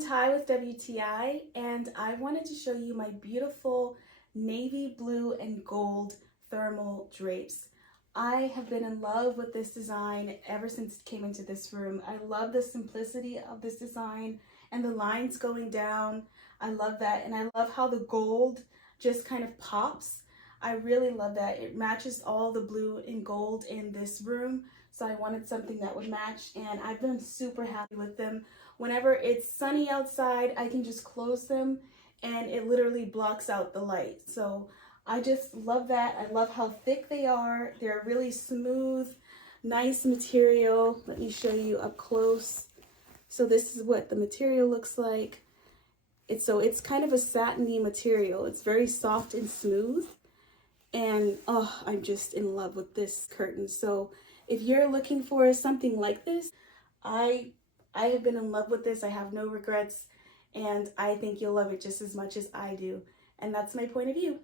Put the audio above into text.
Ty with WTI, and I wanted to show you my beautiful navy blue and gold thermal drapes. I have been in love with this design ever since it came into this room. I love the simplicity of this design and the lines going down. I love that, and I love how the gold just kind of pops. I really love that. It matches all the blue and gold in this room, so I wanted something that would match, and I've been super happy with them. Whenever it's sunny outside, I can just close them and it literally blocks out the light. So I just love that. I love how thick they are. They're really smooth, nice material. Let me show you up close. So this is what the material looks like. It's kind of a satiny material. It's very soft and smooth. And oh, I'm just in love with this curtain. So if you're looking for something like this, I have been in love with this. I have no regrets, and I think you'll love it just as much as I do. And that's my point of view.